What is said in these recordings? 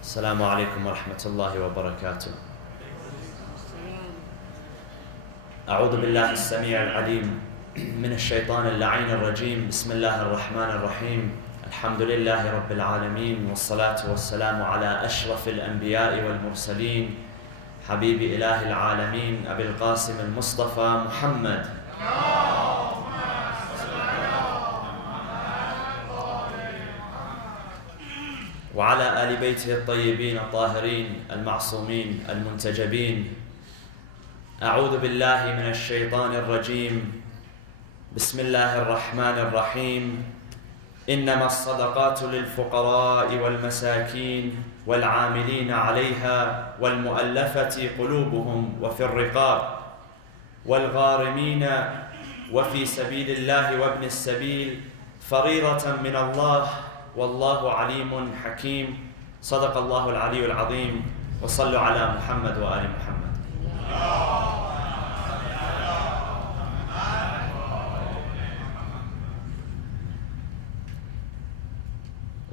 السلام عليكم ورحمة الله وبركاته. أعوذ بالله السميع العليم من الشيطان اللعين الرجيم. بسم الله الرحمن الرحيم. الحمد لله رب العالمين، والصلاة والسلام على أشرف الأنبياء والمرسلين، حبيب إله العالمين أبي القاسم المصطفى محمد. وعلى آل بيته الطيبين الطاهرين المعصومين المنتجبين. أعوذ بالله من الشيطان الرجيم. بسم الله الرحمن الرحيم. إنما الصدقات للفقراء والمساكين والعاملين عليها والمؤلفة قلوبهم وفي الرقاب والغارمين وفي سبيل الله وابن السبيل فريضة من الله والله عليم حكيم. صدق الله العلي العظيم. وصلوا على محمد وآل محمد.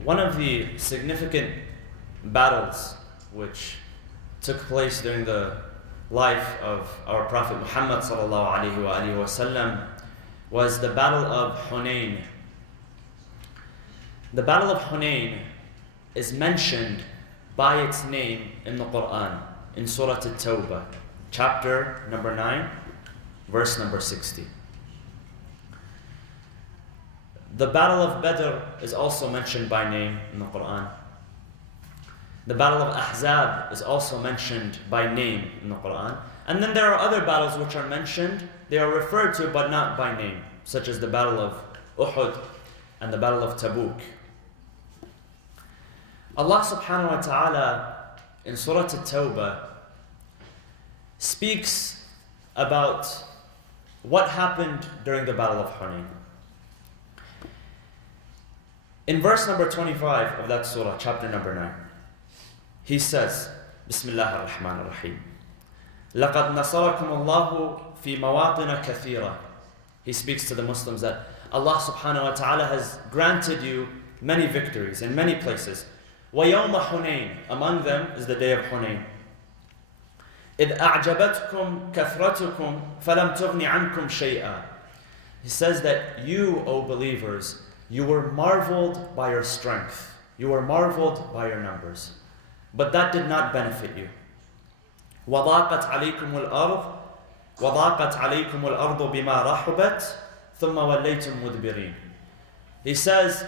One of the significant battles which took place during the life of our Prophet Muhammad ﷺ was the Battle of Hunayn. The Battle of Hunayn is mentioned by its name in the Quran, in Surah At-Tawbah, chapter number 9, verse number 60. The Battle of Badr is also mentioned by name in the Quran. The Battle of Ahzab is also mentioned by name in the Quran. And then there are other battles which are mentioned, they are referred to but not by name, such as the Battle of Uhud and the Battle of Tabuk. Allah subhanahu wa ta'ala in Surah At-Tawbah speaks about what happened during the Battle of Hunayn. In verse number 25 of that surah, chapter number 9, he says, Bismillah ar-Rahman ar-Rahim. لَقَدْ نَصَرَكُمُ اللَّهُ فِي مَوَاطِنَ كَثِيرًا. He speaks to the Muslims that Allah subhanahu wa ta'ala has granted you many victories in many places. وَيَوْمَ حُنَيْنٍ. Among them is the day of Hunayn. إِذْ أَعْجَبَتْكُمْ كَثْرَتُكُمْ فَلَمْ تُغْنِ عَنْكُمْ شَيْئًا. He says that you, O believers, you were marveled by your strength. You were marveled by your numbers. But that did not benefit you. وَضَاقَتْ عَلَيْكُمُ الْأَرْضُ بِمَا رَحُبَتْ ثُمَّ وَلَّيْتُمْ مُدْبِرِينَ. He says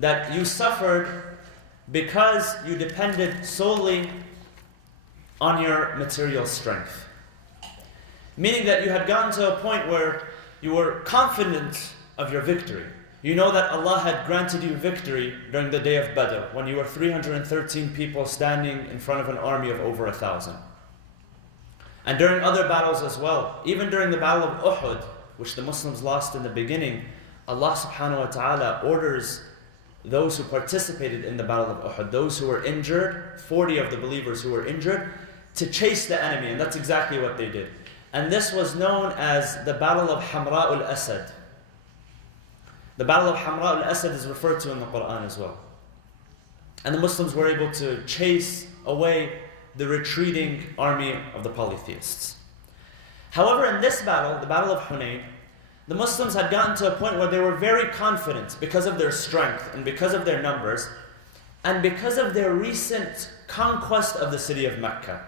that you suffered because you depended solely on your material strength. Meaning that you had gotten to a point where you were confident of your victory. You know that Allah had granted you victory during the day of Badr, when you were 313 people standing in front of an army of over 1,000. And during other battles as well, even during the battle of Uhud, which the Muslims lost in the beginning, Allah subhanahu wa ta'ala orders those who participated in the battle of Uhud, those who were injured, 40 of the believers who were injured, to chase the enemy, and that's exactly what they did. And this was known as the Battle of Hamra al-Asad. The Battle of Hamra al-Asad is referred to in the Quran as well. And the Muslims were able to chase away the retreating army of the polytheists. However, in this battle, the Battle of Hunayn, the Muslims had gotten to a point where they were very confident because of their strength and because of their numbers and because of their recent conquest of the city of Mecca.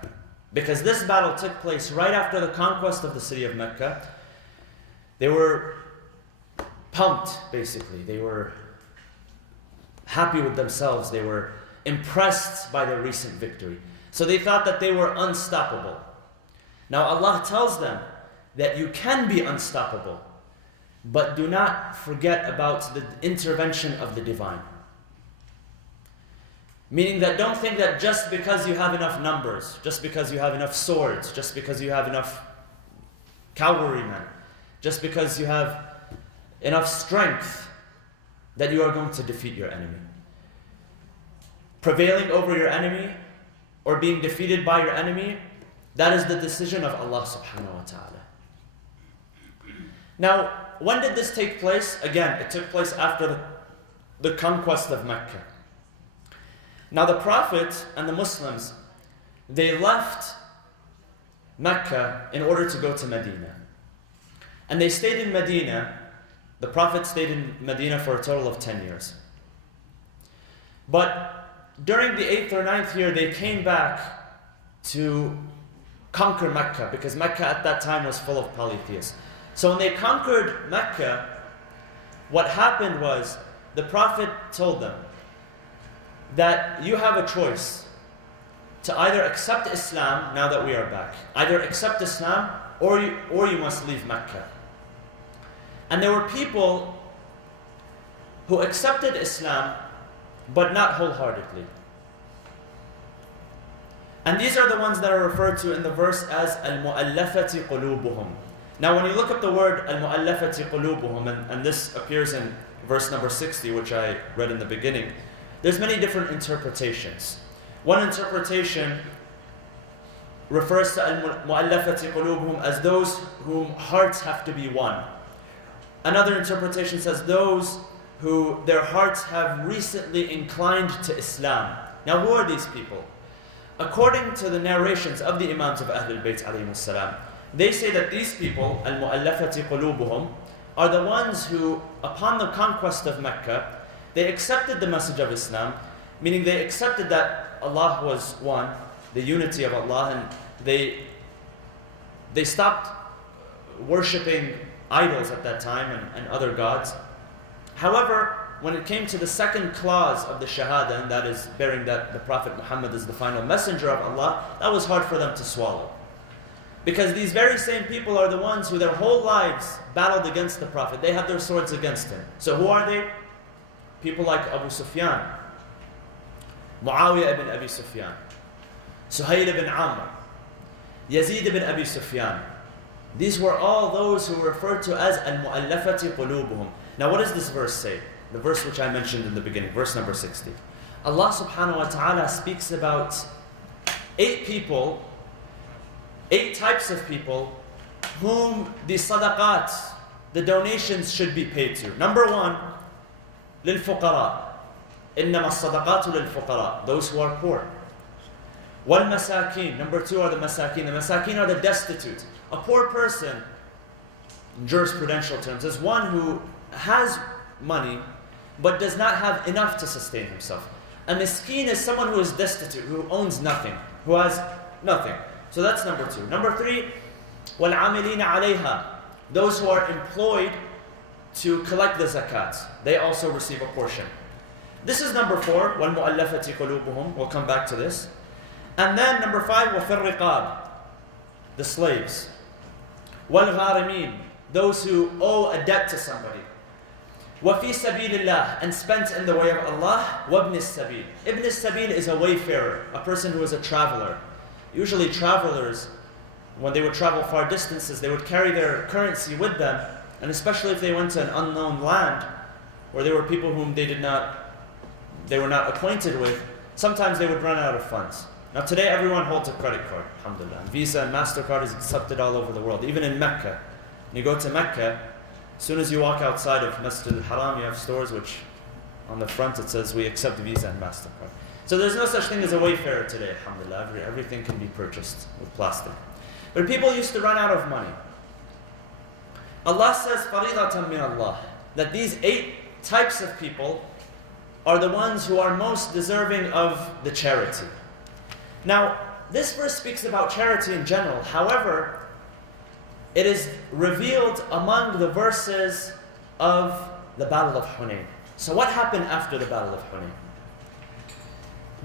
Because this battle took place right after the conquest of the city of Mecca. They were pumped, basically. They were happy with themselves. They were impressed by their recent victory. So they thought that they were unstoppable. Now Allah tells them that you can be unstoppable, but do not forget about the intervention of the divine. Meaning that don't think that just because you have enough numbers, just because you have enough swords, just because you have enough cavalrymen, just because you have enough strength, that you are going to defeat your enemy. Prevailing over your enemy or being defeated by your enemy, that is the decision of Allah subhanahu wa ta'ala. Now, when did this take place? Again, it took place after the conquest of Mecca. Now the Prophet and the Muslims, they left Mecca in order to go to Medina. And they stayed in Medina. The Prophet stayed in Medina for a total of 10 years. But during the 8th or 9th year, they came back to conquer Mecca, because Mecca at that time was full of polytheists. So when they conquered Mecca, what happened was the Prophet told them that you have a choice to either accept Islam now that we are back. Either accept Islam or you must leave Mecca. And there were people who accepted Islam but not wholeheartedly. And these are the ones that are referred to in the verse as al-mu'allafati qulubuhum. Now when you look up the word al-mu'allafati qulubuhum, and this appears in verse number 60, which I read in the beginning, there's many different interpretations. One interpretation refers to al-mu'allafati qulubuhum as those whom hearts have to be won. Another interpretation says those who their hearts have recently inclined to Islam. Now who are these people? According to the narrations of the Imams of Ahlul Bayt alayhimus salam, they say that these people, al-mu'allafati qulubuhum, are the ones who, upon the conquest of Mecca, they accepted the message of Islam, meaning they accepted that Allah was one, the unity of Allah, and they stopped worshipping idols at that time and other gods. However, when it came to the second clause of the Shahada, and that is bearing that the Prophet Muhammad is the final messenger of Allah, that was hard for them to swallow. Because these very same people are the ones who their whole lives battled against the Prophet. They had their swords against him. So who are they? People like Abu Sufyan, Muawiyah ibn Abi Sufyan, Suhayl ibn Amr, Yazid ibn Abi Sufyan. These were all those who were referred to as al-mu'allafati qulubuhum. Now what does this verse say? The verse which I mentioned in the beginning, verse number 60. Allah subhanahu wa ta'ala speaks about 8 people, 8 types of people whom the sadaqat, the donations should be paid to. Number 1, للفقراء. إنما الصدقات للفقراء, those who are poor. والمساكين. Number 2 are the masakin. The masakin are the destitute. A poor person, in jurisprudential terms, is one who has money but does not have enough to sustain himself. A miskeen is someone who is destitute, who owns nothing, who has nothing. So that's number 2. Number 3, وَالْعَامِلِينَ عَلَيْهَا, those who are employed to collect the zakat. They also receive a portion. This is number 4, وَالْمُؤَلَّفَةِ قُلُوبُهُم. We'll come back to this. And then number 5, وَفِي الرِّقَابِ, the slaves. وَالْغَارِمِينَ, those who owe a debt to somebody. وَفِي سَبِيلِ اللَّهِ, and spent in the way of Allah. وَابْنِ السَّبِيلِ. Ibn al-Sabil is a wayfarer, a person who is a traveler. Usually travelers, when they would travel far distances, they would carry their currency with them, and especially if they went to an unknown land, where there were people whom they were not acquainted with, sometimes they would run out of funds. Now today everyone holds a credit card, alhamdulillah. Visa and MasterCard is accepted all over the world, even in Mecca. When you go to Mecca, as soon as you walk outside of Masjid al-Haram, you have stores which, on the front it says, we accept Visa and MasterCard. So there's no such thing as a wayfarer today, alhamdulillah. Everything can be purchased with plastic. But people used to run out of money. Allah says, فَرِيضَةً مِّنَ اللَّهِ, that these 8 types of people are the ones who are most deserving of the charity. Now, this verse speaks about charity in general. However, it is revealed among the verses of the Battle of Hunayn. So what happened after the Battle of Hunayn?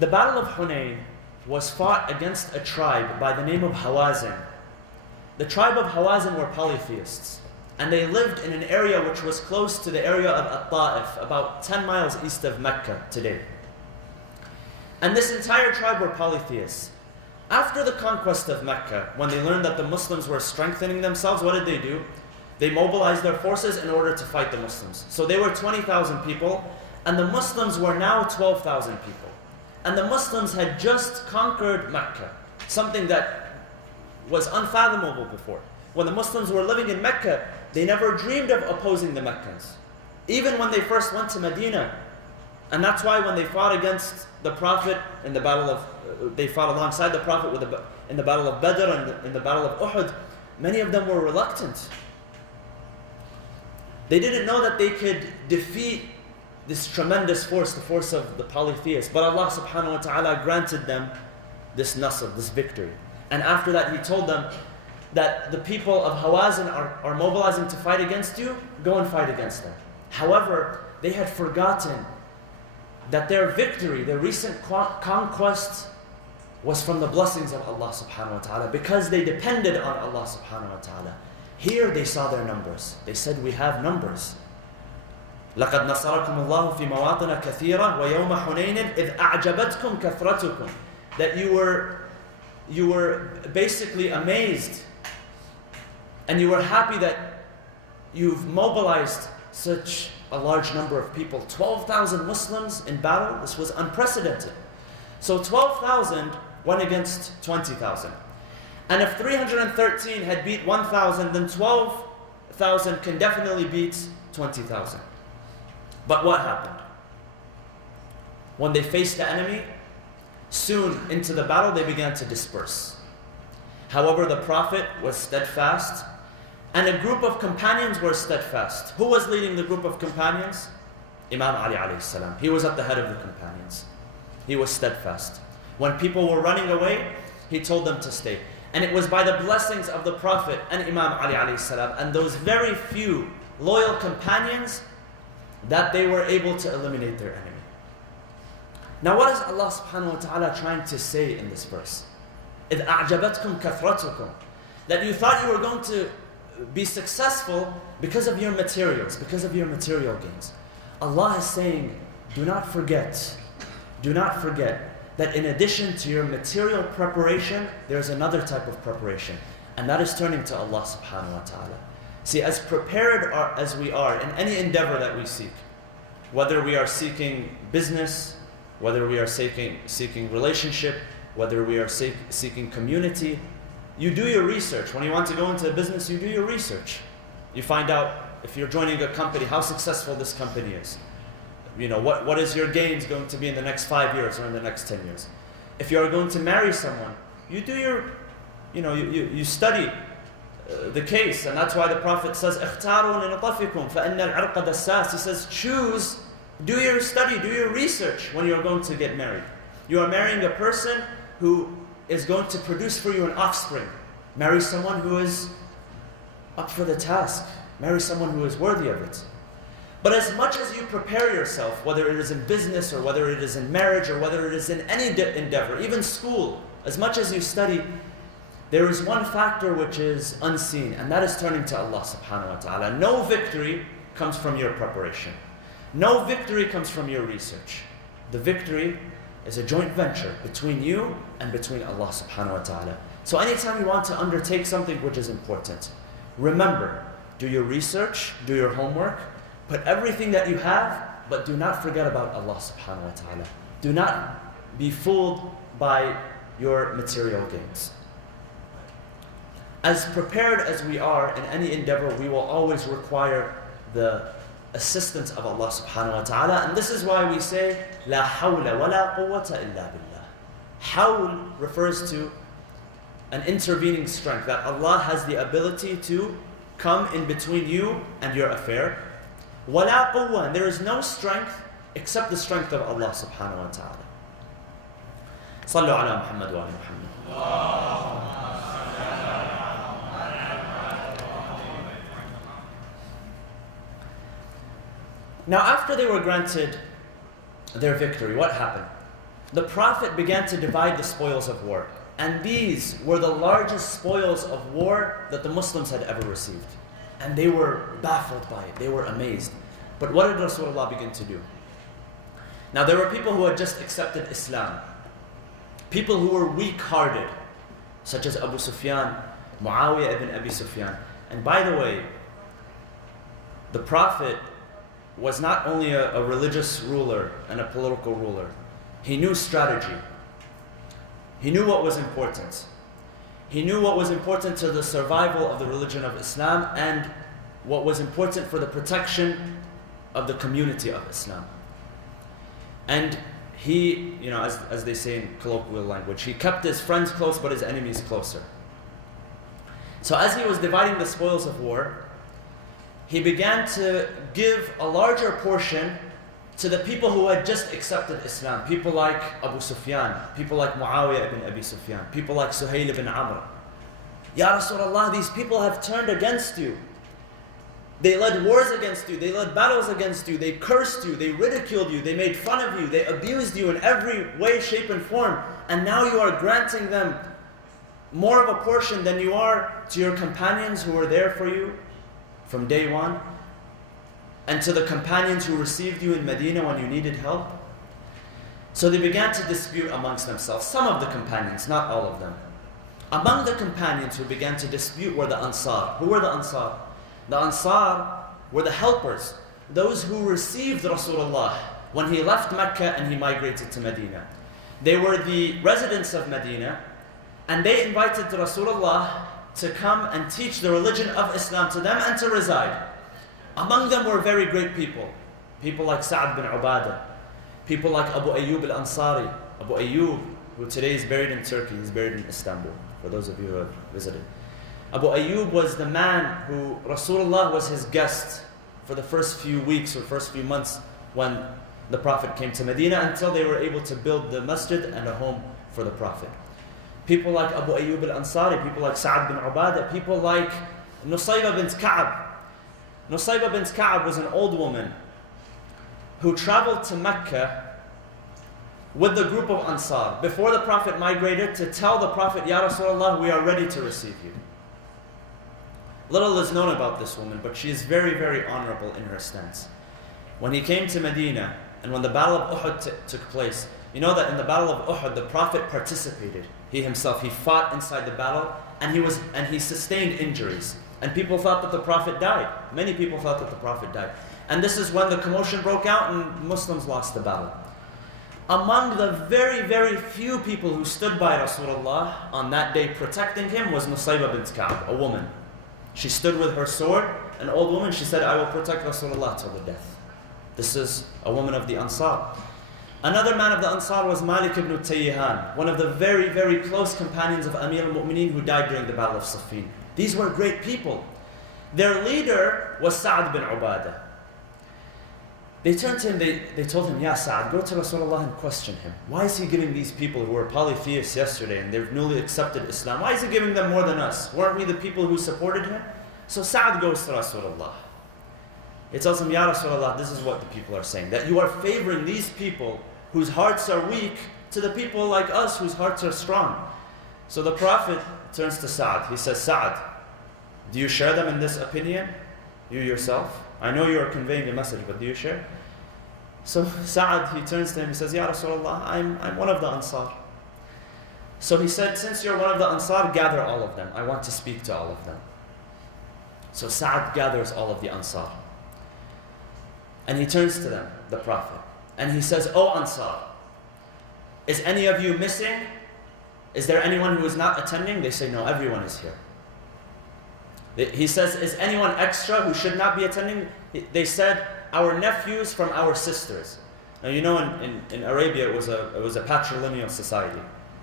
The Battle of Hunayn was fought against a tribe by the name of Hawazin. The tribe of Hawazin were polytheists, and they lived in an area which was close to the area of At-Ta'if, about 10 miles east of Mecca today. And this entire tribe were polytheists. After the conquest of Mecca, when they learned that the Muslims were strengthening themselves, what did they do? They mobilized their forces in order to fight the Muslims. So they were 20,000 people, and the Muslims were now 12,000 people. And the Muslims had just conquered Mecca, something that was unfathomable before. When the Muslims were living in Mecca, they never dreamed of opposing the Meccans. Even when they first went to Medina, And that's why when they fought against the Prophet in the battle of, they fought alongside the Prophet in the battle of Badr and in the battle of Uhud, many of them were reluctant. They didn't know that they could defeat this tremendous force, the force of the polytheists. But Allah subhanahu wa ta'ala granted them this nasr, this victory. And after that He told them that the people of Hawazin are mobilizing to fight against you, go and fight against them. However, they had forgotten that their victory, their recent conquest, was from the blessings of Allah subhanahu wa ta'ala, because they depended on Allah subhanahu wa ta'ala. Here they saw their numbers. They said, we have numbers. لَقَدْ نَصَرَكُمُ اللَّهُ فِي مَوَاطِنَ كَثِيرًا وَيَوْمَ حُنَيْنٍ إِذْ أَعْجَبَتْكُمْ كَثْرَتُكُمْ. That you were basically amazed, and you were happy that you've mobilized such a large number of people. 12,000 Muslims in battle, this was unprecedented. So 12,000 went against 20,000. And if 313 had beat 1,000, then 12,000 can definitely beat 20,000. But what happened? When they faced the enemy, soon into the battle they began to disperse. However, the Prophet was steadfast, and a group of companions were steadfast. Who was leading the group of companions? Imam Ali alayhi salam. He was at the head of the companions. He was steadfast. When people were running away, he told them to stay. And it was by the blessings of the Prophet and Imam Ali alayhi salam and those very few loyal companions that they were able to eliminate their enemy. Now what is Allah subhanahu wa ta'ala trying to say in this verse? إِذْ أَعْجَبَتْكُمْ كَثْرَتُكُمْ. That you thought you were going to be successful because of your materials, because of your material gains. Allah is saying, do not forget that in addition to your material preparation, there's another type of preparation, and that is turning to Allah subhanahu wa ta'ala. See, as prepared as we are in any endeavor that we seek, whether we are seeking business, whether we are seeking relationship, whether we are seeking community, you do your research. When you want to go into a business, you do your research. You find out if you're joining a company, how successful this company is. You know, what is your gains going to be in the next 5 years or in the next 10 years. If you are going to marry someone, you do your, you study the case. And that's why the Prophet says, اختاروا لنطفكم فإن العرق دساس. He says, choose, do your study, do your research when you're going to get married. You are marrying a person who is going to produce for you an offspring. Marry someone who is up for the task. Marry someone who is worthy of it. But as much as you prepare yourself, whether it is in business or whether it is in marriage or whether it is in any endeavor, even school, as much as you study, there is one factor which is unseen, and that is turning to Allah subhanahu wa ta'ala. No victory comes from your preparation. No victory comes from your research. The victory is a joint venture between you and between Allah subhanahu wa ta'ala. So anytime you want to undertake something which is important, remember, do your research, do your homework, put everything that you have, but do not forget about Allah subhanahu wa ta'ala. Do not be fooled by your material gains. As prepared as we are in any endeavor, we will always require the assistance of Allah subhanahu wa ta'ala. And this is why we say, La hawla wa la quwwata illa billah. Hawl refers to an intervening strength, that Allah has the ability to come in between you and your affair. Wa la quwwa, there is no strength except the strength of Allah subhanahu wa ta'ala. Sallu ala Muhammad wa ala Muhammad. Now after they were granted their victory, what happened? The Prophet began to divide the spoils of war. And these were the largest spoils of war that the Muslims had ever received. And they were baffled by it. They were amazed. But what did Rasulullah begin to do? Now there were people who had just accepted Islam. People who were weak-hearted, such as Abu Sufyan, Muawiyah ibn Abi Sufyan. And by the way, the Prophet was not only a religious ruler and a political ruler. He knew strategy. He knew what was important. He knew what was important to the survival of the religion of Islam and what was important for the protection of the community of Islam. And he, as they say in colloquial language, he kept his friends close but his enemies closer. So as he was dividing the spoils of war, he began to give a larger portion to the people who had just accepted Islam. People like Abu Sufyan, people like Muawiyah ibn Abi Sufyan, people like Suhail ibn Amr. Ya Rasulullah, these people have turned against you. They led wars against you, they led battles against you, they cursed you, they ridiculed you, they made fun of you, they abused you in every way, shape and form. And now you are granting them more of a portion than you are to your companions who were there for you from day one, and to the companions who received you in Medina when you needed help. So they began to dispute amongst themselves. Some of the companions, not all of them. Among the companions who began to dispute were the Ansar. Who were the Ansar? The Ansar were the helpers, those who received Rasulullah when he left Mecca and he migrated to Medina. They were the residents of Medina, and they invited Rasulullah to come and teach the religion of Islam to them and to reside. Among them were very great people. People like Sa'd bin Ubadah. People like Abu Ayyub al-Ansari. Abu Ayyub, who today is buried in Turkey, he's buried in Istanbul, for those of you who have visited. Abu Ayyub was the man who Rasulullah was his guest for the first few weeks or first few months when the Prophet came to Medina, until they were able to build the masjid and a home for the Prophet. People like Abu Ayyub al-Ansari, people like Sa'd bin Ubadah, people like Nusayba bint Ka'ab. Nusayba bint Ka'ab was an old woman who traveled to Mecca with the group of Ansar before the Prophet migrated to tell the Prophet, Ya Rasulullah, we are ready to receive you. Little is known about this woman, but she is very, very honorable in her stance. When he came to Medina and when the Battle of Uhud took place, you know that in the Battle of Uhud, the Prophet participated. He himself, he fought inside the battle, and he sustained injuries. And people thought that the Prophet died. Many people thought that the Prophet died. And this is when the commotion broke out and Muslims lost the battle. Among the very, very few people who stood by Rasulullah on that day protecting him was Nusayba bint Ka'ab, a woman. She stood with her sword, an old woman. She said, I will protect Rasulullah till the death. This is a woman of the Ansar. Another man of the Ansar was Malik ibn Tayyihan, one of the very, very close companions of Amir al-Mu'mineen who died during the Battle of Siffin. These were great people. Their leader was Sa'd bin Ubadah. They turned to him, they told him, Ya Sa'd, go to Rasulullah and question him. Why is he giving these people who were polytheists yesterday and they've newly accepted Islam, why is he giving them more than us? Weren't we the people who supported him? So Sa'd goes to Rasulullah. He tells him, Ya Rasulullah, this is what the people are saying, that you are favoring these people whose hearts are weak to the people like us whose hearts are strong. So the Prophet turns to Sa'd. He says, Sa'd, do you share them in this opinion? You yourself? I know you are conveying a message, but do you share? So Sa'd, he turns to him, he says, Ya Rasulullah, I'm one of the Ansar. So he said, since you're one of the Ansar, gather all of them. I want to speak to all of them. So Sa'd gathers all of the Ansar. And he turns to them, the Prophet, and he says, O Ansar, is any of you missing? Is there anyone who is not attending? They say, no, everyone is here. He says, is anyone extra who should not be attending? They said, our nephews from our sisters. Now you know in Arabia it was a patrilineal society.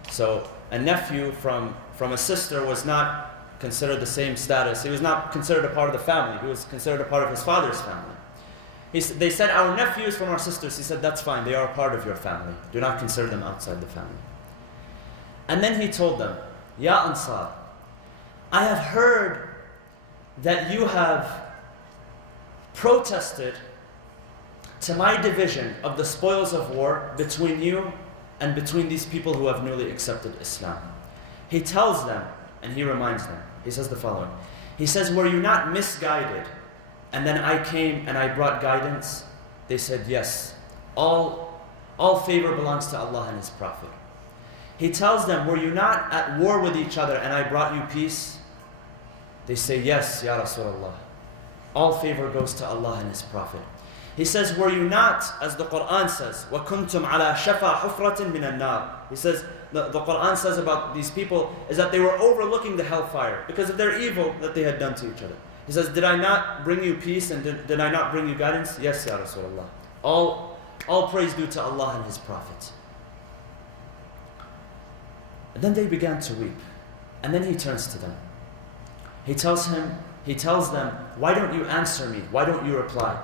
So a nephew from a sister was not considered the same status. He was not considered a part of the family. He was considered a part of his father's family. They said, our nephews from our sisters. He said, that's fine, they are a part of your family. Do not consider them outside the family. And then he told them, Ya Ansar, I have heard that you have protested to my division of the spoils of war between you and between these people who have newly accepted Islam. He tells them, and he reminds them, he says the following. He says, were you not misguided? And then I came and I brought guidance. They said, yes. All favor belongs to Allah and His Prophet. He tells them, were you not at war with each other and I brought you peace? They say, yes, Ya Rasulullah. All favor goes to Allah and His Prophet. He says, were you not, as the Quran says, وَكُنْتُمْ عَلَى شَفَى حُفْرَةٍ مِنَ النَّارِ. He says, the Quran says about these people is that they were overlooking the hellfire because of their evil that they had done to each other. He says, did I not bring you peace and did I not bring you guidance? Yes, Ya Rasulullah. All All praise due to Allah and His Prophet. And then they began to weep. And then he turns to them. He tells them, why don't you answer me? Why don't you reply?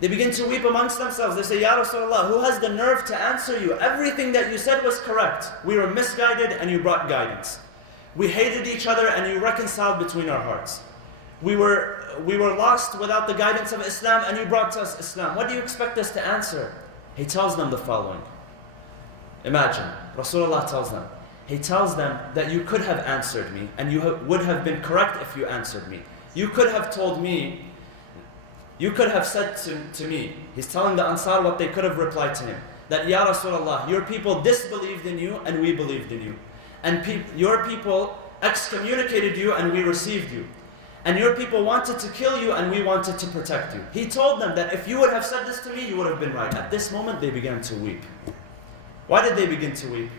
They begin to weep amongst themselves. They say, Ya Rasulullah, who has the nerve to answer you? Everything that you said was correct. We were misguided and you brought guidance. We hated each other and you reconciled between our hearts. We were lost without the guidance of Islam and you brought to us Islam. What do you expect us to answer? He tells them the following. Imagine, Rasulullah tells them. He tells them that you could have answered me and you would have been correct if you answered me. You could have told me, you could have said to me, he's telling the Ansar what they could have replied to him, that Ya Rasulullah, your people disbelieved in you and we believed in you. And your people excommunicated you and we received you. And your people wanted to kill you and we wanted to protect you. He told them that if you would have said this to me, you would have been right. At this moment, they began to weep. Why did they begin to weep?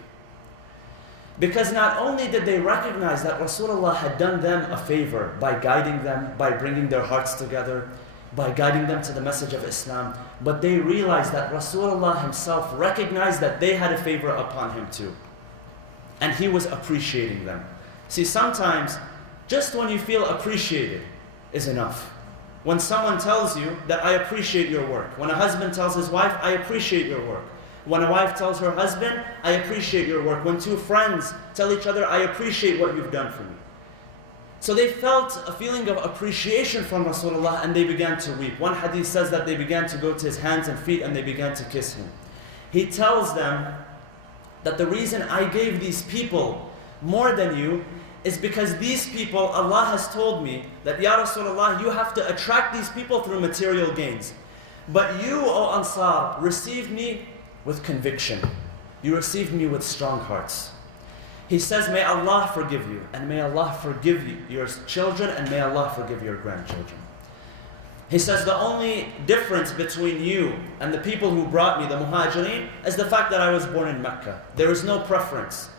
Because not only did they recognize that Rasulullah had done them a favor by guiding them, by bringing their hearts together, by guiding them to the message of Islam, but they realized that Rasulullah himself recognized that they had a favor upon him too. And he was appreciating them. See, sometimes just when you feel appreciated is enough. When someone tells you that I appreciate your work, when a husband tells his wife, I appreciate your work. When a wife tells her husband, I appreciate your work. When two friends tell each other, I appreciate what you've done for me. So they felt a feeling of appreciation from Rasulullah and they began to weep. One hadith says that they began to go to his hands and feet and they began to kiss him. He tells them that the reason I gave these people more than you is because these people, Allah has told me that, Ya Rasulullah, you have to attract these people through material gains. But you, O Ansar, received me with conviction. You received me with strong hearts. He says, may Allah forgive you, and may Allah forgive you, your children, and may Allah forgive your grandchildren. He says, the only difference between you and the people who brought me, the Muhajirin, is the fact that I was born in Mecca. There is no preference.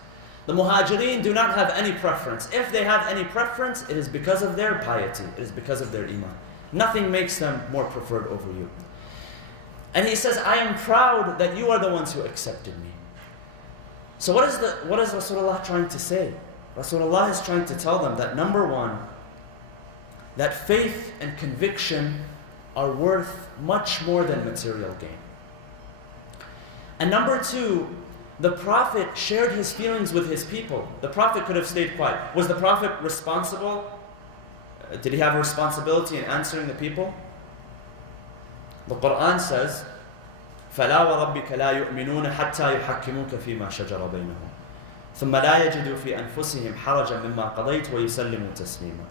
The Muhajirin do not have any preference. If they have any preference, it is because of their piety. It is because of their iman. Nothing makes them more preferred over you. And he says, I am proud that you are the ones who accepted me. So what is Rasulullah trying to say? Rasulullah is trying to tell them that number one, that faith and conviction are worth much more than material gain. And number two, the Prophet shared his feelings with his people. The Prophet could have stayed quiet. Was the Prophet responsible? Did he have a responsibility in answering the people? The Quran says, فَلَا وَرَبِّكَ لَا يُؤْمِنُونَ حَتَّى يُحَكِّمُوكَ فِي مَا شَجَرَ بَيْنَهُمْ ثُمَّ لَا يَجِدُوا فِي أَنفُسِهِمْ حَرَجًا مِمَّا قَضَيْتَ وَيُسَلِّمُوا تَسْلِيمًا.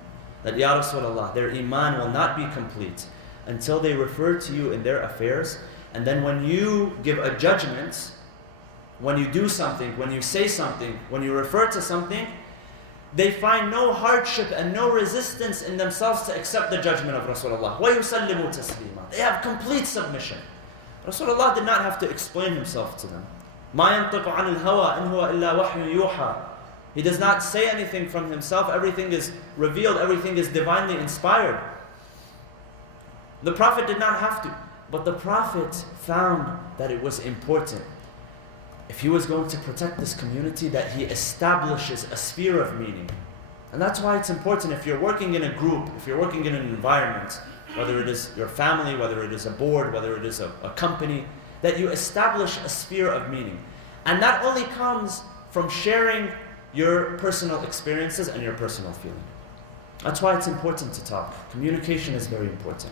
That, Ya Rasulullah, their iman will not be complete until they refer to you in their affairs, and then when you give a judgment, when you do something, when you say something, when you refer to something, they find no hardship and no resistance in themselves to accept the judgment of Rasulullah. وَيُسَلِّمُوا تَسْلِيمًا. They have complete submission. Rasulullah did not have to explain himself to them. مَا يَنطِقُ عَنِ الْهَوَىٰ إِنْ هُوَ إِلَّا وَحْيٌ يُوحَىٰ. He does not say anything from himself. Everything is revealed. Everything is divinely inspired. The Prophet did not have to. But the Prophet found that it was important, if he was going to protect this community, that he establishes a sphere of meaning. And that's why it's important, if you're working in a group, if you're working in an environment, whether it is your family, whether it is a board, whether it is a company, that you establish a sphere of meaning. And that only comes from sharing your personal experiences and your personal feeling. That's why it's important to talk. Communication is very important.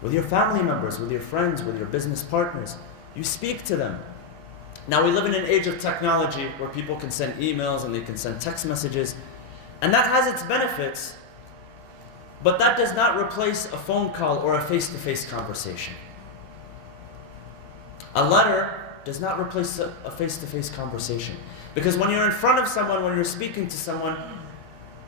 With your family members, with your friends, with your business partners, you speak to them. Now we live in an age of technology where people can send emails and they can send text messages, and that has its benefits, but that does not replace a phone call or a face-to-face conversation. A letter does not replace a face-to-face conversation, because when you're in front of someone, when you're speaking to someone,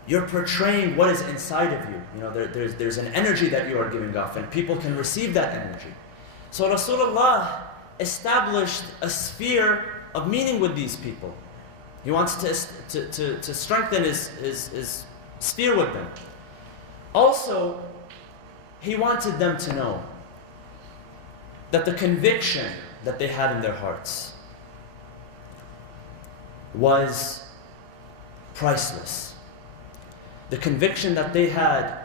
you're portraying what is inside of you. You know, there's an energy that you are giving off, and people can receive that energy. So Rasulullah established a sphere of meaning with these people. He wants to strengthen his sphere with them. Also, he wanted them to know that the conviction that they had in their hearts was priceless. The conviction that they had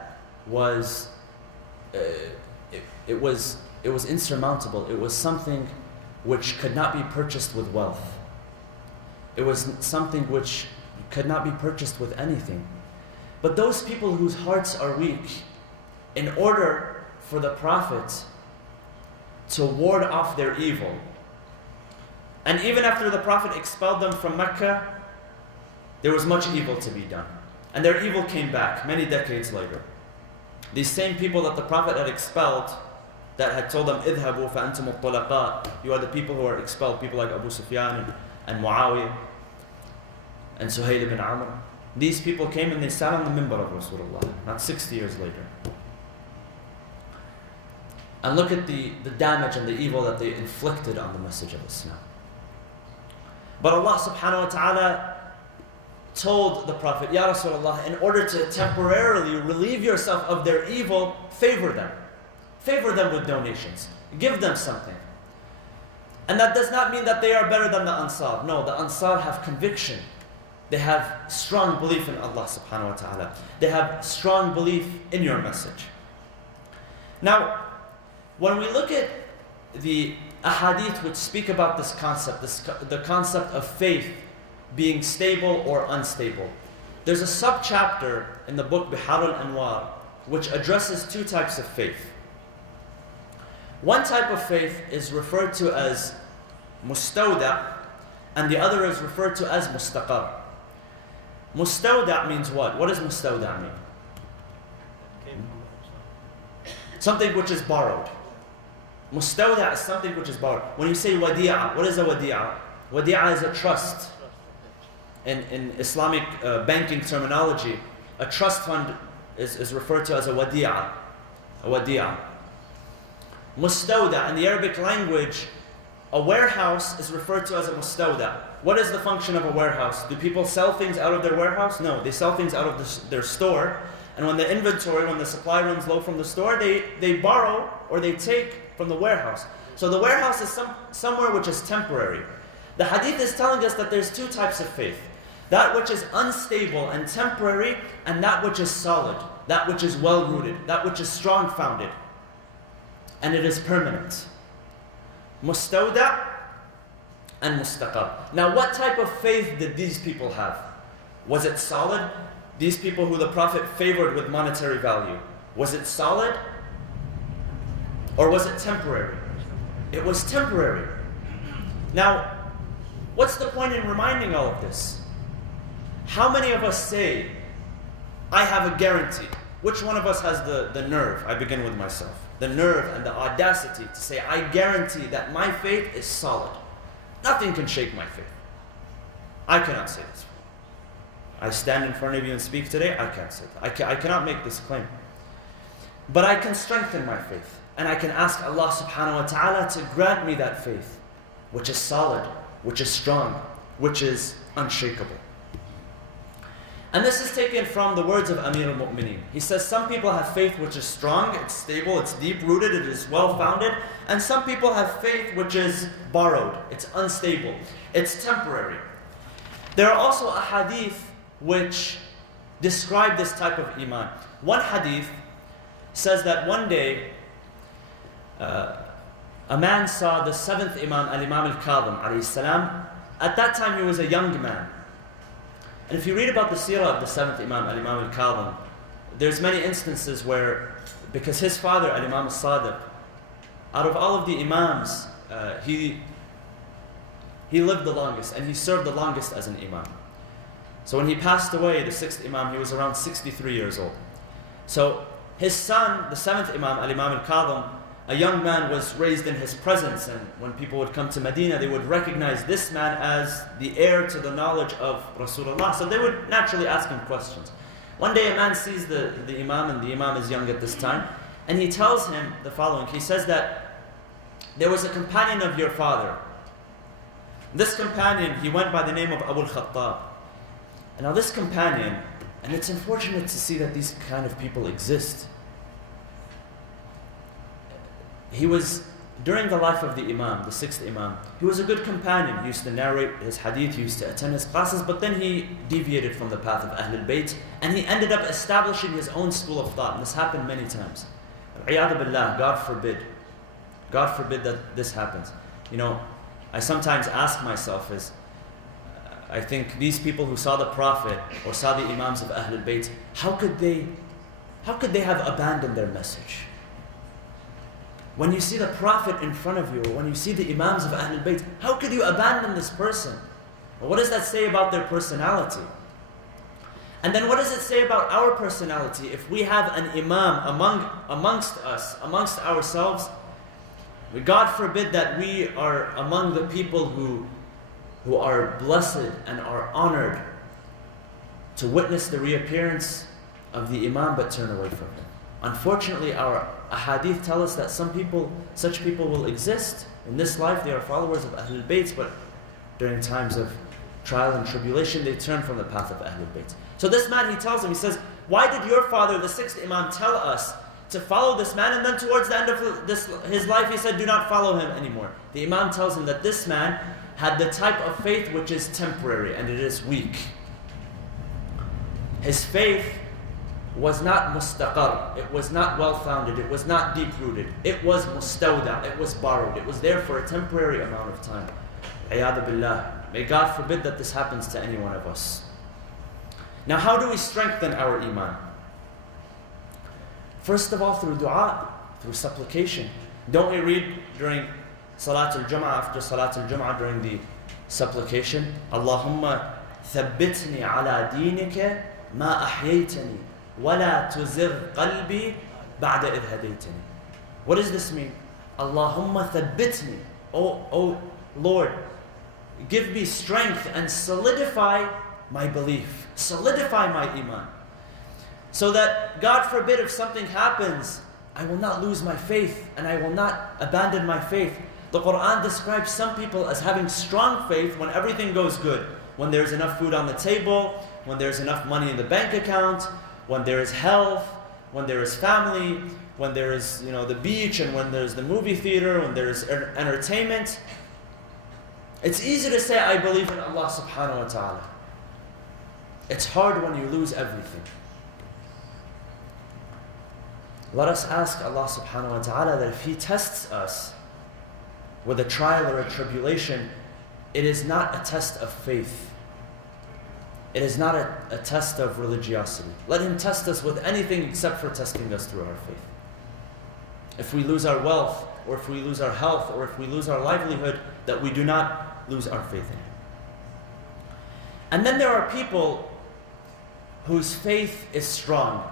was it was insurmountable. It was something which could not be purchased with wealth. It was something which could not be purchased with anything. But those people whose hearts are weak, in order for the Prophet to ward off their evil, and even after the Prophet expelled them from Mecca, there was much evil to be done. And their evil came back many decades later. These same people that the Prophet had expelled, that had told them, اذهبوا فأنتم الطلقاء, you are the people who are expelled, people like Abu Sufyan and Muawiyah and Suhail ibn Amr. These people came and they sat on the minbar of Rasulullah, not 60 years later. And look at the damage and the evil that they inflicted on the message of Islam. But Allah subhanahu wa ta'ala told the Prophet, Ya Rasulullah, in order to temporarily relieve yourself of their evil, favor them. Favor them with donations. Give them something. And that does not mean that they are better than the Ansar. No, the Ansar have conviction. They have strong belief in Allah subhanahu wa ta'ala. They have strong belief in your message. Now, when we look at the ahadith which speak about this concept, the concept of faith being stable or unstable, there's a subchapter in the book Bihar al-Anwar which addresses two types of faith. One type of faith is referred to as mustawda, and the other is referred to as mustaqar. Mustawda means what? What does mustawda mean? Something which is borrowed. Mustawda is something which is borrowed. When you say wadi'a, what is a wadi'a? Wadi'a is a trust. In Islamic banking terminology, a trust fund is referred to as a wadi'a. A wadi'a. Mustawda, in the Arabic language, a warehouse is referred to as a mustawda. What is the function of a warehouse? Do people sell things out of their warehouse? No, they sell things out of their store. And when the inventory, when the supply runs low from the store, they borrow or they take from the warehouse. So the warehouse is somewhere which is temporary. The hadith is telling us that there's two types of faith. That which is unstable and temporary, and that which is solid, that which is well-rooted, that which is strong-founded. And it is permanent. Mustawda and mustaqar. Now, what type of faith did these people have? Was it solid? These people who the Prophet favored with monetary value. Was it solid? Or was it temporary? It was temporary. Now, what's the point in reminding all of this? How many of us say, I have a guarantee? Which one of us has the nerve? I begin with myself. The nerve and the audacity to say, I guarantee that my faith is solid. Nothing can shake my faith. I cannot say this. I stand in front of you and speak today, I can't say that. I cannot make this claim. But I can strengthen my faith. And I can ask Allah subhanahu wa ta'ala to grant me that faith, which is solid, which is strong, which is unshakable. And this is taken from the words of Amir al-Mu'mineen. He says some people have faith which is strong, it's stable, it's deep-rooted, it is well-founded. And some people have faith which is borrowed, it's unstable, it's temporary. There are also ahadith which describe this type of iman. One hadith says that one day, a man saw the seventh Imam, Al-Imam Al-Qazwini alayhi salam. At that time he was a young man. And if you read about the seerah of the seventh Imam, Al-Imam Al-Qazwini, there's many instances where, because his father, Al-Imam Al-Sadiq, out of all of the Imams, he lived the longest and he served the longest as an Imam. So when he passed away, the sixth Imam, he was around 63 years old. So his son, the seventh Imam, Al-Imam Al-Qazwini, a young man, was raised in his presence, and when people would come to Medina, they would recognize this man as the heir to the knowledge of Rasulullah. So they would naturally ask him questions. One day a man sees the Imam, and the Imam is young at this time, and he tells him the following. He says that there was a companion of your father. This companion, he went by the name of Abu al-Khattab. And now this companion, and it's unfortunate to see that these kind of people exist. He was during the life of the Imam, the sixth Imam, he was a good companion. He used to narrate his hadith, he used to attend his classes, but then he deviated from the path of Ahlul Bayt, and he ended up establishing his own school of thought. And this happened many times. Al-Iyadu Billah, God forbid. God forbid that this happens. You know, I sometimes ask myself I think these people who saw the Prophet or saw the Imams of Ahlul Bayt, how could they have abandoned their message? When you see the Prophet in front of you, or when you see the Imams of Ahlul Bayt, how could you abandon this person? Well, what does that say about their personality? And then what does it say about our personality? If we have an Imam amongst us, amongst ourselves, God forbid that we are among the people who are blessed and are honored to witness the reappearance of the Imam but turn away from him. Unfortunately, our ahadith tell us that such people will exist. In this life, they are followers of Ahlul Bayt, but during times of trial and tribulation, they turn from the path of Ahlul Bayt. So this man, he tells him, he says, why did your father, the sixth Imam, tell us to follow this man? And then towards the end of his life, he said, do not follow him anymore. The Imam tells him that this man had the type of faith which is temporary and it is weak. His faith was not mustaqar, it was not well-founded, it was not deep-rooted, it was mustawda, it was borrowed, it was there for a temporary amount of time. Iyadu billah. May God forbid that this happens to any one of us. Now, how do we strengthen our iman? First of all, through dua, through supplication. Don't we read during Salatul Jum'ah, after Salatul Jum'ah, during the supplication, Allahumma thabbitni ala dinika ma ahyaytani وَلَا تُزِرْ قَلْبِي بَعْدَ إِذْ هَدَيْتَنِي. What does this mean? Allahumma thabbitni. Oh Lord, give me strength and solidify my belief. Solidify my iman. So that, God forbid, if something happens, I will not lose my faith and I will not abandon my faith. The Quran describes some people as having strong faith when everything goes good. When there's enough food on the table, when there's enough money in the bank account, when there is health, when there is family, when there is, the beach, and when there's the movie theater, when there is entertainment. It's easy to say, I believe in Allah subhanahu wa ta'ala. It's hard when you lose everything. Let us ask Allah subhanahu wa ta'ala that if He tests us with a trial or a tribulation, it is not a test of faith. It is not a test of religiosity. Let Him test us with anything except for testing us through our faith. If we lose our wealth, or if we lose our health, or if we lose our livelihood, that we do not lose our faith in Him. And then there are people whose faith is strong.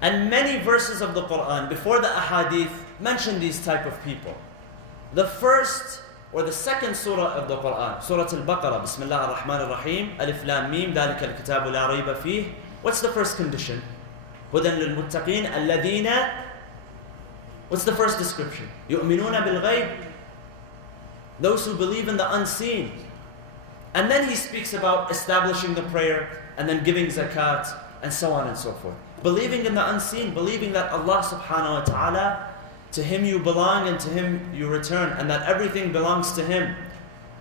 And many verses of the Quran, before the ahadith, mention these type of people. The first or the second surah of the Quran, Surah Al-Baqarah, Bismillah ar-Rahman ar-Rahim, Alif Lam Mim, ذَلِكَ الْكِتَابُ لَا رَيْبَ فِيهِ. What's the first condition? هُدًى لِلْمُتَّقِينَ الَّذِينَ. What's the first description? يُؤْمِنُونَ بِالْغَيْبِ. Those who believe in the unseen. And then He speaks about establishing the prayer, and then giving zakat, and so on and so forth. Believing in the unseen, believing that Allah subhanahu wa ta'ala, to Him you belong and to Him you return, and that everything belongs to Him.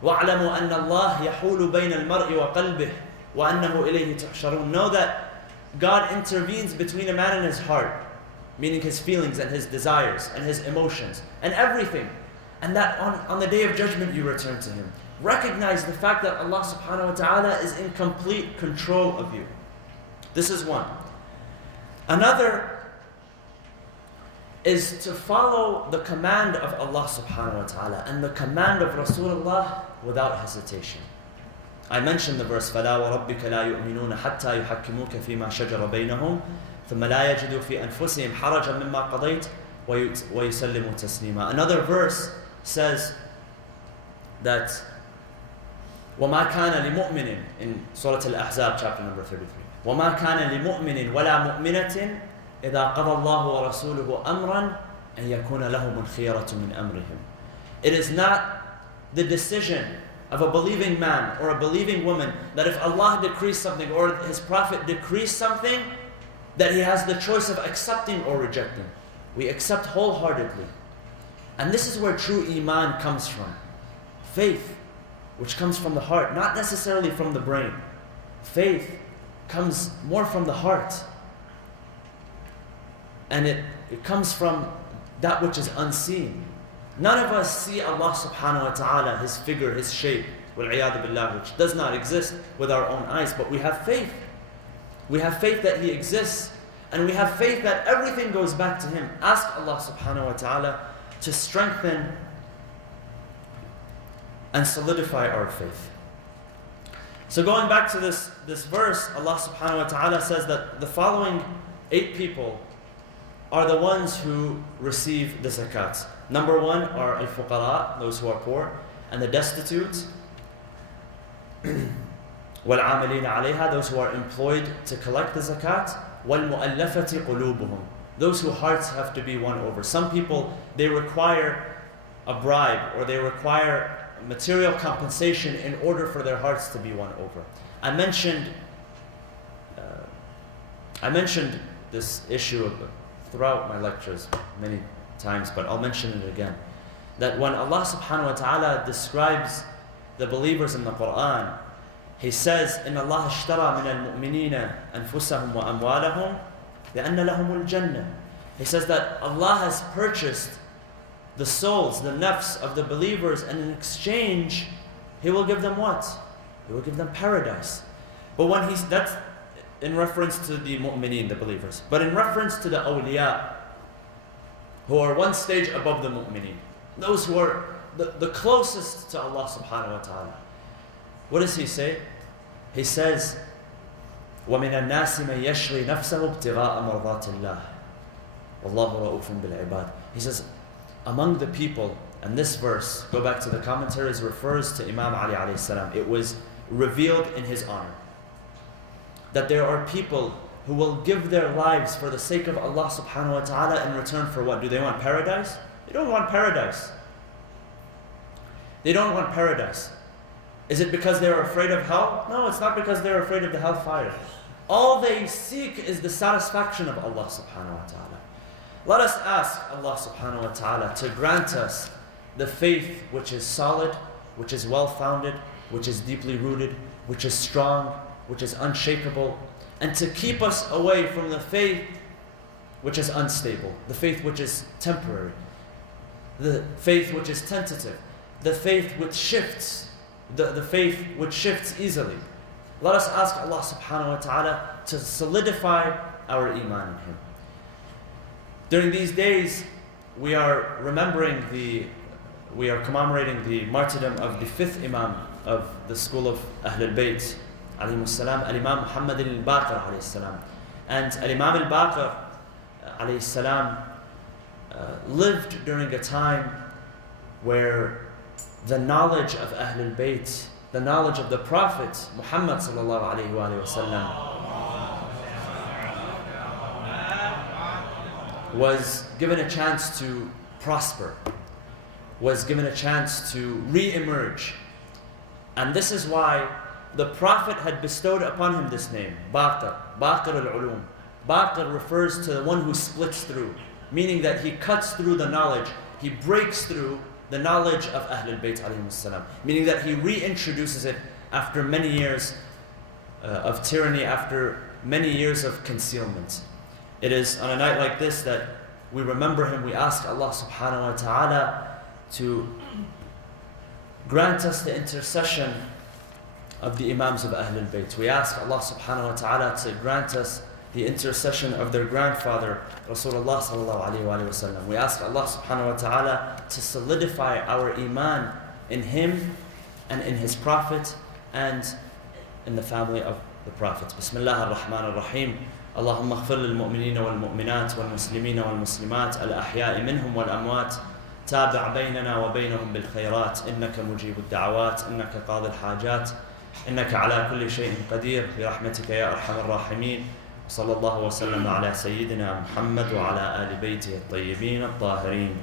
وَاعْلَمُوا أَنَّ اللَّهَ يَحُولُ بَيْنَ الْمَرْءِ وَقَلْبِهِ وَأَنَّهُ إِلَيْهِ تُحْشَرُونَ. Know that God intervenes between a man and his heart, meaning his feelings and his desires and his emotions and everything, and that on the day of judgment you return to Him. Recognize the fact that Allah subhanahu wa ta'ala is in complete control of you. This is one. Another is to follow the command of Allah subhanahu wa ta'ala and the command of Rasulullah without hesitation. I mentioned the verse, فَلَا وَرَبِّكَ لَا يُؤْمِنُونَ حَتَّى يُحَكِّمُوكَ فِي مَا شَجَرَ بَيْنَهُمْ ثُمَّ لَا يَجِدُوا فِي أَنفُسِهِمْ حَرَجًا مِمَّا قَضَيْتَ وَيُسَلِّمُوا تَسْلِيمًا. Another verse says that وَمَا كَانَ لِمُؤْمِنٍ in Surah Al-Ahzab, chapter number 33. وَمَا كَانَ لِمُؤْمِنٍ وَلَا مُؤْمِنَةٍ إِذَا قَضَى اللَّهُ وَرَسُولُهُ أَمْرًا أَنْ يَكُونَ لَهُمُ الْخِيَرَةُ مِنْ أَمْرِهِمْ. It is not the decision of a believing man or a believing woman that if Allah decrees something or His Prophet decrees something, that he has the choice of accepting or rejecting. We accept wholeheartedly. And this is where true iman comes from. Faith, which comes from the heart, not necessarily from the brain. Faith comes more from the heart. And it comes from that which is unseen. None of us see Allah subhanahu wa ta'ala, His figure, His shape, wal-'iyadu billah, which does not exist with our own eyes, but we have faith. We have faith that He exists, and we have faith that everything goes back to Him. Ask Allah subhanahu wa ta'ala to strengthen and solidify our faith. So going back to this verse, Allah subhanahu wa ta'ala says that the following 8 people are the ones who receive the zakat. Number 1 are al-fuqara, those who are poor, and the destitute. وَالْعَامِلِينَ عَلَيْهَا, those who are employed to collect the zakat. وَالْمُؤَلَّفَةِ قُلُوبُهُم, those whose hearts have to be won over. Some people, they require a bribe, or they require material compensation in order for their hearts to be won over. I mentioned this issue throughout my lectures many times, but I'll mention it again. That when Allah subhanahu wa ta'ala describes the believers in the Quran, He says, إِنَّ اللَّهَ اشْتَرَى مِنَ الْمُؤْمِنِينَ أَنفُسَهُمْ وَأَمْوَالَهُمْ بِأَنَّ لَهُمُ الْجَنَّةِ. He says that Allah has purchased the souls, the nafs of the believers, and in exchange, He will give them what? He will give them paradise. But when that's in reference to the mu'mineen, the believers. But in reference to the awliya, who are one stage above the mu'mineen, those who are the closest to Allah subhanahu wa ta'ala, what does He say? He says, وَمِنَ النَّاسِ مَنْ يَشْرِي نَفْسَهُ ابْتِغَاءَ مَرْضَاتِ اللَّهِ وَاللَّهُ رَءُوفٌ بِالْعِبَادِ. He says, among the people, and this verse, go back to the commentaries, refers to Imam Ali alayhi salam. It was revealed in his honor that there are people who will give their lives for the sake of Allah subhanahu wa ta'ala in return for what? Do they want paradise? They don't want paradise. They don't want paradise. Is it because they're afraid of hell? No, it's not because they're afraid of the hellfire. All they seek is the satisfaction of Allah subhanahu wa ta'ala. Let us ask Allah subhanahu wa ta'ala to grant us the faith which is solid, which is well-founded, which is deeply rooted, which is strong, which is unshakable, and to keep us away from the faith which is unstable, the faith which is temporary, the faith which is tentative, the faith which shifts, the faith which shifts easily. Let us ask Allah subhanahu wa ta'ala to solidify our iman in Him. During these days, we are commemorating the martyrdom of the 5th Imam of the school of Ahl al-Bayt, alayhi salam, Al-Imam Muhammad al-Baqir alayhi salam. And Al-Imam al-Baqir alayhi salam lived during a time where the knowledge of Ahl al-Bayt, the knowledge of the Prophet Muhammad sallallahu alayhi wa sallam, was given a chance to prosper, was given a chance to re-emerge. And this is why the Prophet had bestowed upon him this name, Baqir, Baqir al-Ulum. Baqir refers to the one who splits through, meaning that he cuts through the knowledge, he breaks through the knowledge of Ahl al-Bayt alayhi salam, meaning that he reintroduces it after many years of tyranny, after many years of concealment. It is on a night like this that we remember him. We ask Allah subhanahu wa ta'ala to grant us the intercession of the Imams of Ahl al-Bayt. We ask Allah subhanahu wa ta'ala to grant us the intercession of their grandfather, Rasulullah sallallahu alayhi wa sallam. We ask Allah subhanahu wa ta'ala to solidify our iman in Him and in His Prophet and in the family of the Prophet. Bismillah ar-Rahman ar-Rahim. اللهم اغفر للمؤمنين والمؤمنات والمسلمين والمسلمات الأحياء منهم والأموات تابع بيننا وبينهم بالخيرات إنك مجيب الدعوات إنك قاضي الحاجات إنك على كل شيء قدير برحمتك يا أرحم الراحمين صلى الله وسلم على سيدنا محمد وعلى آل بيته الطيبين الطاهرين